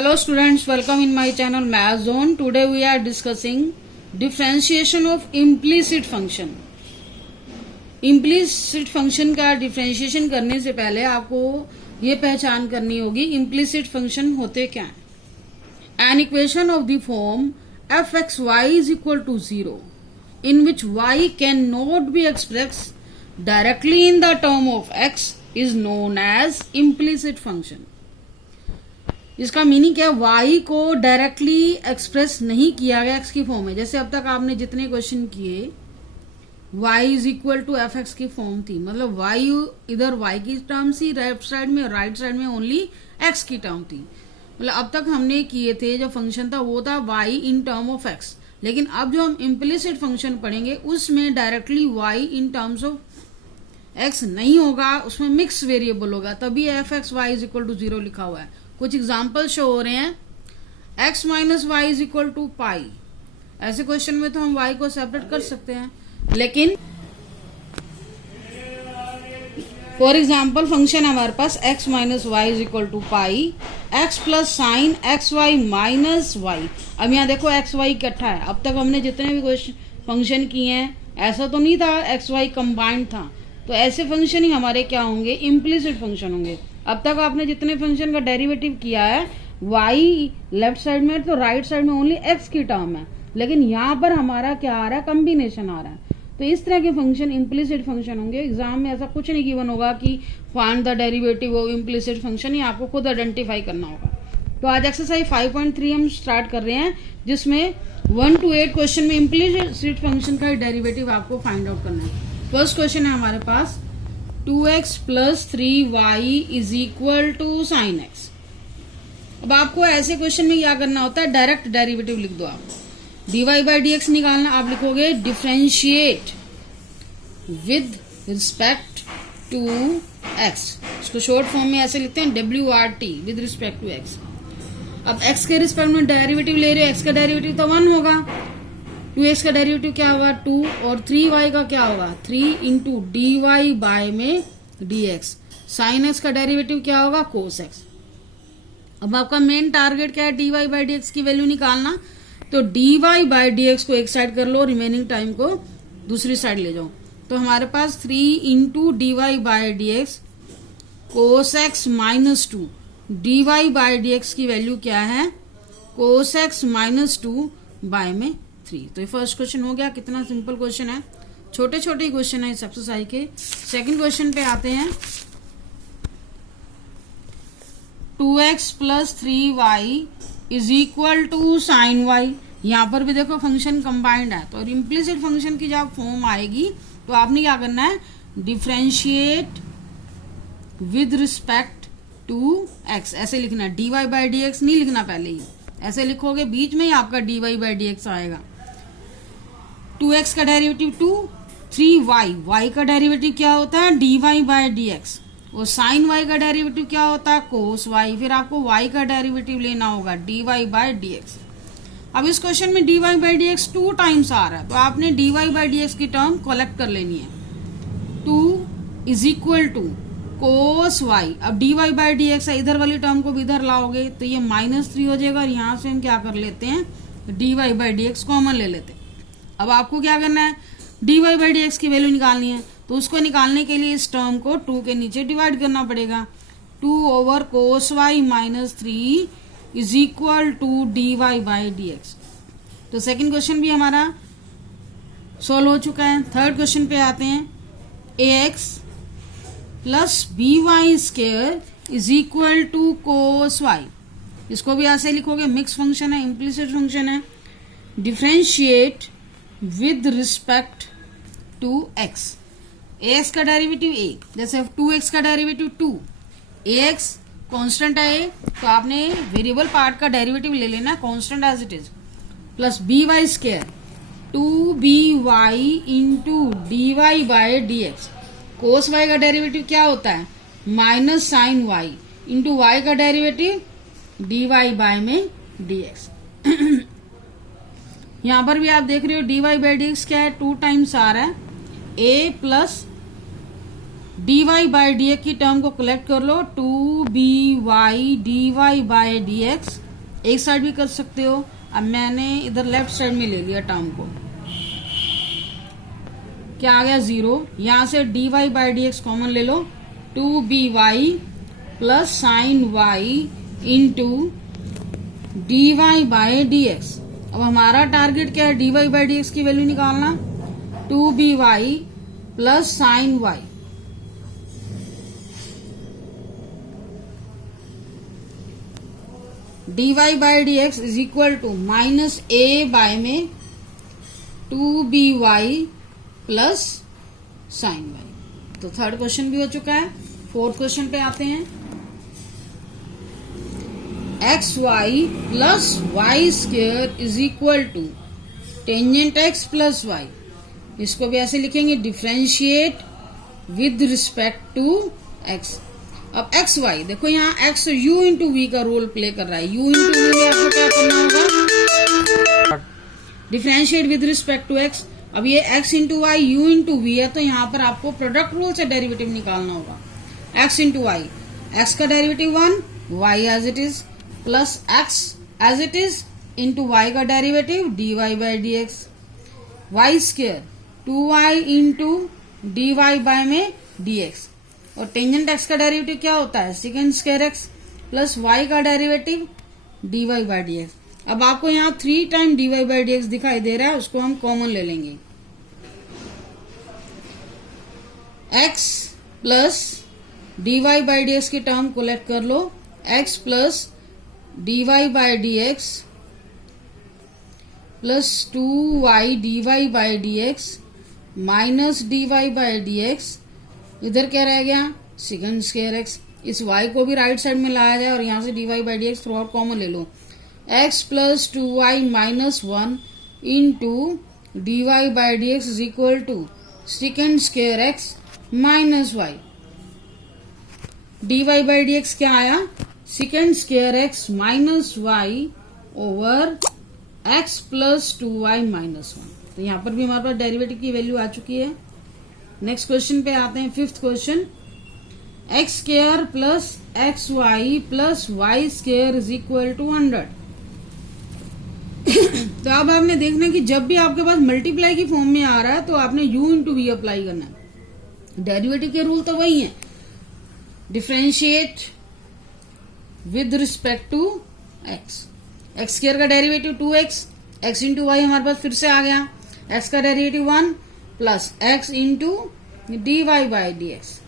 Hello students, welcome in my channel Math Zone. Today we are discussing differentiation of implicit function. Implicit function का differentiation करने से पहले आपको ये पहचान करनी होगी implicit function होते क्या है. An equation of the form f(x,y) is equal to 0 in which y cannot be expressed directly in the term of x is known as implicit function. इसका मीनिंग क्या है, y को डायरेक्टली एक्सप्रेस नहीं किया गया x की form में. जैसे अब तक आपने जितने क्वेश्चन किए y is equal to F x की फॉर्म थी, मतलब y इधर y की टर्म थी लेफ्ट साइड में, राइट साइड में ओनली x की टर्म थी. मतलब अब तक हमने किए थे जो फंक्शन था वो था y in term of x. लेकिन अब जो हम इम्प्लिसिट फंक्शन पढ़ेंगे उसमें directly y in terms of x नहीं होगा, उसमें मिक्स वेरिएबल होगा, तभी F x y is equal to 0 लिखा हुआ है. कुछ एग्जाम्पल शो हो रहे हैं. x minus y is equal to pi. ऐसे क्वेश्चन में तो हम y को सेपरेट कर सकते हैं, लेकिन फॉर एग्जाम्पल फंक्शन है हमारे पास x minus y is equal to pi x plus sine x y minus y. अब यहाँ देखो एक्स वाई इकट्ठा है. अब तक हमने जितने भी क्वेश्चन फंक्शन किए हैं ऐसा तो नहीं था एक्स वाई कंबाइंड था, तो ऐसे फंक्शन ही हमारे क्या होंगे, इम्प्लिसिट फंक्शन होंगे. अब तक आपने जितने फंक्शन का डेरिवेटिव किया है y लेफ्ट साइड में तो राइट साइड में ओनली x की टर्म है, लेकिन यहाँ पर हमारा क्या आ रहा है, कम्बिनेशन आ रहा है. तो इस तरह के फंक्शन इम्प्लिसिट फंक्शन होंगे. एग्जाम में ऐसा कुछ नहीं गिवन होगा कि find the derivative of implicit function, ये आपको खुद आइडेंटिफाई करना होगा. तो आज एक्सरसाइज 5.3 हम स्टार्ट कर रहे हैं, जिसमें 1 to 8 क्वेश्चन में इम्प्लिसिट फंक्शन का डेरिवेटिव आपको फाइंड आउट करना है. फर्स्ट क्वेश्चन है हमारे पास 2x plus 3y is equal to sine x. अब आपको ऐसे क्वेश्चन में क्या करना होता है, डायरेक्ट डेरिवेटिव लिख दो. आप dy बाई डी एक्स निकालना, आप लिखोगे differentiate with respect to x. इसको शॉर्ट फॉर्म में ऐसे लिखते हैं WRT, with respect to x. अब x के रिस्पेक्ट में डेरिवेटिव ले रहे हो, x का डेरिवेटिव तो 1 होगा, 2x का डेरिवेटिव क्या होगा 2, और 3y का क्या होगा 3 इंटू डी वाई बाय में dx. साइन एक्स का डेरिवेटिव क्या होगा कोस एक्स. अब आपका मेन टारगेट क्या है, dy बाई डी एक्स की वैल्यू निकालना. तो dy बाई डी एक्स को एक साइड कर लो, रिमेनिंग टाइम को दूसरी साइड ले जाओ. तो हमारे पास 3 into d y by D x cos x minus 2. dy by D x की वैल्यू क्या है, कोस एक्स माइनस 2 बाय में 3. तो ये फर्स्ट क्वेश्चन हो गया. कितना सिंपल क्वेश्चन है, छोटे छोटे क्वेश्चन है इस एक्सरसाइज के. सेकंड क्वेश्चन पे आते हैं. 2x plus 3y is equal to sine y. यहाँ पर भी देखो फंक्शन कंबाइंड है, तो इम्प्लिसिट फंक्शन की जब फॉर्म आएगी तो आपने क्या करना है, differentiate with respect to x ऐसे लिखना है. dy बाई डी एक्स नहीं लिखना, पहले ही ऐसे लिखोगे, बीच में ही आपका dy बाई डी एक्स आएगा. 2x का डेरिवेटिव 2, 3y, y का डेरिवेटिव क्या होता है dy बाई डी एक्स, और साइन y का डेरिवेटिव क्या होता है कोस y. फिर आपको y का डेरिवेटिव लेना होगा dy बाई डी एक्स. अब इस क्वेश्चन में dy by D x 2 times आ रहा है, तो आपने dy बाई डी एक्स की टर्म कलेक्ट कर लेनी है. 2 is equal to cos y. अब dy बाई डी एक्स इधर वाली टर्म को भी इधर लाओगे तो ये -3 हो जाएगा, और यहाँ से हम क्या कर लेते हैं, dy by D x common ले लेते हैं. अब आपको क्या करना है, dy बाई डी एक्स की वैल्यू निकालनी है, तो उसको निकालने के लिए इस टर्म को 2 के नीचे डिवाइड करना पड़ेगा. 2 over cos y minus 3 is equal to dy by D x. तो सेकेंड क्वेश्चन भी हमारा सोल्व हो चुका है. थर्ड क्वेश्चन पे आते हैं. ax plus b y square is equal to cos y. इसको भी ऐसे लिखोगे, मिक्स फंक्शन है, इम्प्लिसिट फंक्शन है. Differentiate with respect to x. ax का डेरिवेटिव a, जैसे 2x का डेरिवेटिव 2, ax कांस्टेंट है a, तो आपने वेरिएबल पार्ट का डेरिवेटिव ले लेना constant as it is, plus b y square 2by into d y by D x. Cos y का डेरिवेटिव क्या होता है minus sine y into y का डेरिवेटिव dy बाय में dx. यहां पर भी आप देख रहे हो dy बाई डी एक्स क्या है 2 टाइम्स आ रहा है. a plus dy by D x की टर्म को कलेक्ट कर लो, 2by dy by D x एक साइड भी कर सकते हो। अब मैंने इधर लेफ्ट साइड में ले लिया टर्म को, क्या आ गया 0। यहां से dy by D x common ले लो, 2by plus sine y into dy by D x. अब हमारा टारगेट क्या है, dy बाई डी एक्स की वैल्यू निकालना, 2by plus sine y. dy by D x is equal to minus a by में 2by plus sine y. तो third question भी हो चुका है। फोर्थ क्वेश्चन पे आते हैं। X y plus y square is equal to tangent x plus y. इसको भी ऐसे लिखेंगे, differentiate with respect to x. अब एक्स वाई देखो, यहाँ एक्स यू इंटू वी का रोल प्ले कर रहा है। यू इंटू वी में आपको क्या करना होगा, differentiate with respect to x. अब ये x into y u into v है, तो यहाँ पर आपको प्रोडक्ट रूल से डेरिवेटिव निकालना होगा। x इंटू वाई, एक्स का derivative 1, y as it is, plus x as it is into y का derivative dy by D x, y square 2y into dy by में dx। और tangent x का derivative क्या होता है, second square x plus y का derivative dy by D x. अब आपको यहाँ 3 time dy by D x दिखाई दे रहा है, उसको हम कॉमन ले लेंगे। x plus dy by D x की टर्म कोलेक्ट कर लो, x plus dy by D x plus 2y dy by D x minus dy by D x. इधर क्या रह गया, सेकंड स्क्वायर x। इस y को भी राइट साइड में लाया जाए और यहाँ से dy by D x throughout common ले लो, x plus 2y minus 1 into dy by D x is equal to second square x minus y। dy by D x क्या आया, second square x minus y over x plus 2y minus 1। तो यहाँ पर भी हमारे पास derivative की value आ चुकी है। नेक्स्ट क्वेश्चन पे आते हैं, fifth question. X square plus x y plus y square is equal to 100। तो अब आपने देखना कि जब भी आपके पास मल्टीप्लाई की फॉर्म में आ रहा है तो आपने u इंटू वी अप्लाई करना है। डेरिवेटिव के रूल तो वही है, differentiate with respect to x। X square का derivative 2x, x into y हमारे पास फिर से आ गया, x का derivative 1 plus x into d y by D x.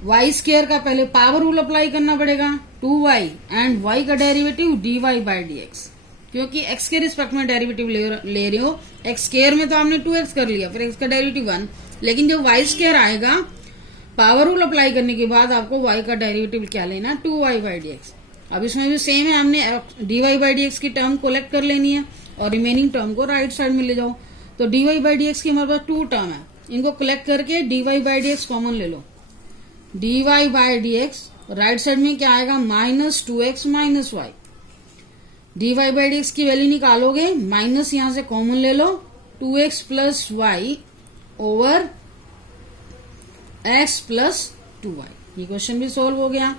Y square का पहले पावर रूल अप्लाई करना पड़ेगा, 2y एंड y का derivative dy by D x. क्योंकि x के रिस्पेक्ट में डेरिवेटिव ले रहे हो, x स्क्वायर में तो आपने 2x कर लिया, फिर x का डेरिवेटिव 1, लेकिन जब y स्क्वायर आएगा पावर रूल अप्लाई करने के बाद आपको y का डेरिवेटिव क्या लेना, 2y बाई डी एक्स। अब इसमें भी सेम है, हमने dy बाई डी एक्स की टर्म कोलेक्ट कर लेनी है और रिमेनिंग टर्म को राइट साइड में ले जाओ। तो dy बाई डी एक्स की हमारे पास 2 टर्म है, इनको कलेक्ट करके dy by D x common ले लो, dy by D x right side में क्या आएगा, minus 2x minus y. dy by D x की वैल्यू निकालोगे, माइनस यहां से कॉमन ले लो, 2x plus y over x plus 2y। ये क्वेश्चन भी सोल्व हो गया।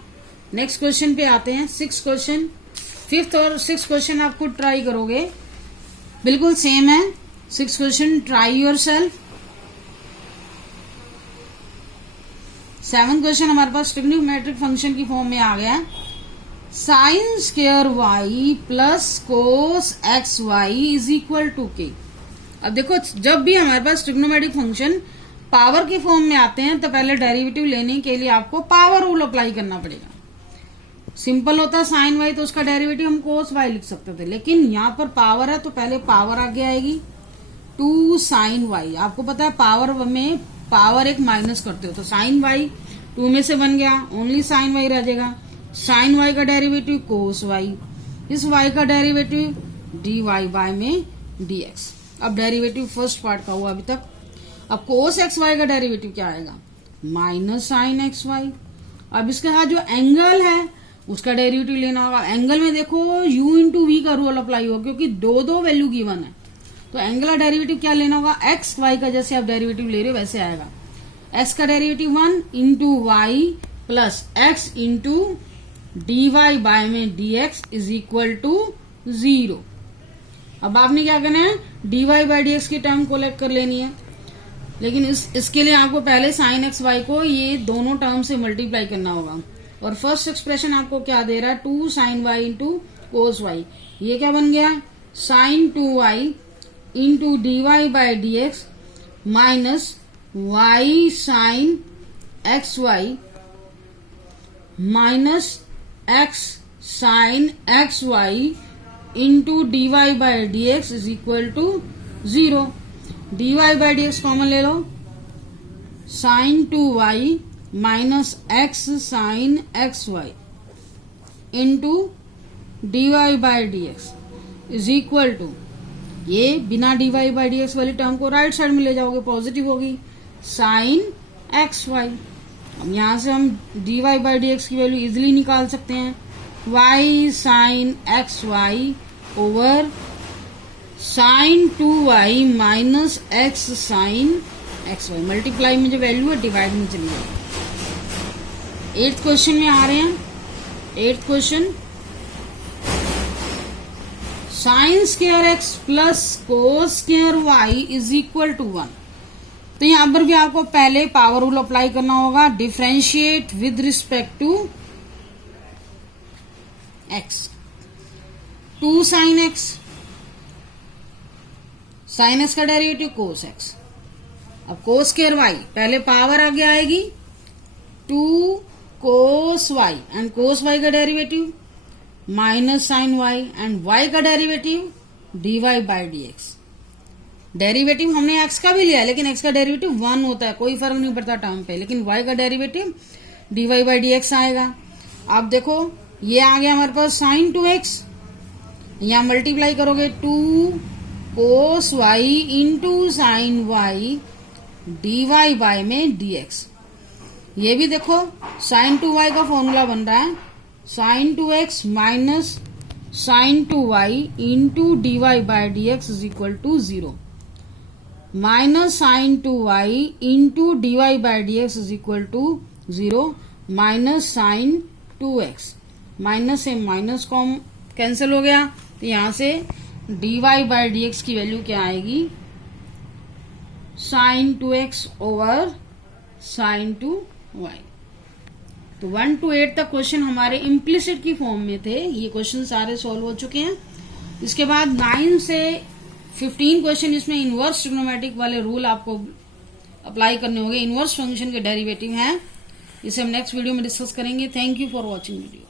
नेक्स्ट क्वेश्चन पे आते हैं, सिक्स क्वेश्चन। फिफ्थ और सिक्स क्वेश्चन आप खुद ट्राई करोगे, बिल्कुल सेम है। Six question try yourself. Seven question हमारे पास ट्रिग्नोमेट्रिक फंक्शन की फॉर्म में आ गया है, sine square y plus cos x y is equal to k. अब देखो, जब भी हमारे पास ट्रिग्नोमेट्रिक फंक्शन पावर के फॉर्म में आते हैं तो पहले डेरिवेटिव लेने के लिए आपको पावर रूल अप्लाई करना पड़ेगा। सिंपल होता साइन वाई तो उसका डेरिवेटिव हम कोस वाई लिख सकते थे, लेकिन यहाँ पर पावर है तो पहले पावर आगे आएगी 2 साइन वाई। आपको पता है पावर में पावर एक माइनस करते हो तो साइन वाई 2 में से बन गया, ओनली साइन वाई रह जाएगा। साइन वाई का डेरिवेटिव कोस वाई, इस वाई का डेरिवेटिव डी वाई बाय में डी एक्स। अब डेरिवेटिव फर्स्ट पार्ट का हुआ अभी तक। अब कोस एक्स वाई का डेरिवेटिव क्या आएगा, माइनस साइन एक्स वाई। अब इसके साथ जो एंगल है उसका डेरिवेटिव लेना होगा। एंगल में देखो u इंटू वी का रूल अप्लाई होगा क्योंकि दो वैल्यू गिवन है, तो एंगल का डेरिवेटिव क्या लेना होगा, एक्स वाई का जैसे आप डेरिवेटिव ले रहे हो वैसे आएगा। एक्स का derivative 1 into y plus x into dy by में dx इज इक्वल टू 0। अब आपने क्या करना है, dy बाय dx की टर्म कोलेक्ट कर लेनी है, लेकिन इसके लिए आपको पहले साइन एक्स वाई को ये दोनों टर्म से मल्टीप्लाई करना होगा। और फर्स्ट एक्सप्रेशन आपको क्या दे रहा है, 2 sin y into cos y. ये क्या बन गया, sin 2y into d y by D x minus y sine x y minus x sine x y into d y by D x is equal to 0। D y by D x common ले लो, sine 2y minus x sine x y into d y by D x is equal to, ये बिना d y by D x वाली term को right side में ले जाओगे, positive होगी, साइन एक्स वाई। अब यहां से हम d y by D x की वैल्यू इजिली निकाल सकते हैं, y sine x y over sine 2y minus x sine x y. Multiply में जो वैल्यू है डिवाइड में चली जाएगी। 8th क्वेश्चन में आ रहे हैं। 8th question, sine square x plus cos square y is equal to 1। तो यहां पर भी आपको पहले पावर रूल अप्लाई करना होगा, differentiate with respect to x. 2 sine x, sine x का डेरिवेटिव कोस एक्स। अब कोस स्क्वायर वाई, पहले पावर आगे आएगी 2 cos y and cos y का derivative minus sine y and y का derivative d y by D x. Derivative हमने x का भी लिया, लेकिन एक्स का डेरिवेटिव 1 होता है, कोई फर्क नहीं पड़ता टर्म पे, लेकिन वाई का derivative d y by D x आएगा। आप देखो ये आ गया हमारे पास साइन 2x, यहां मल्टीप्लाई करोगे 2 cos y into sine y d y by में dx। ये भी देखो साइन 2y का फॉर्मूला बन रहा है, sine 2x minus sine 2y into d y by d x is equal to 0, minus sine 2y into d y by d x is equal to 0, minus sine 2x, minus से minus कॉम cancel हो गया, तो यहां से d y by D x की value क्या आएगी, sign 2x over sine 2y। तो 1 to 8 तक क्वेश्चन हमारे इम्प्लिसिट की फॉर्म में थे, ये क्वेश्चन सारे सॉल्व हो चुके हैं। इसके बाद 9 से 15 क्वेश्चन इसमें इनवर्स ट्रिग्नोमेट्रिक वाले रूल आपको अप्लाई करने होंगे, इनवर्स फंक्शन के डेरिवेटिव हैं, इसे हम नेक्स्ट वीडियो में डिस्कस करेंगे। Thank you for watching video.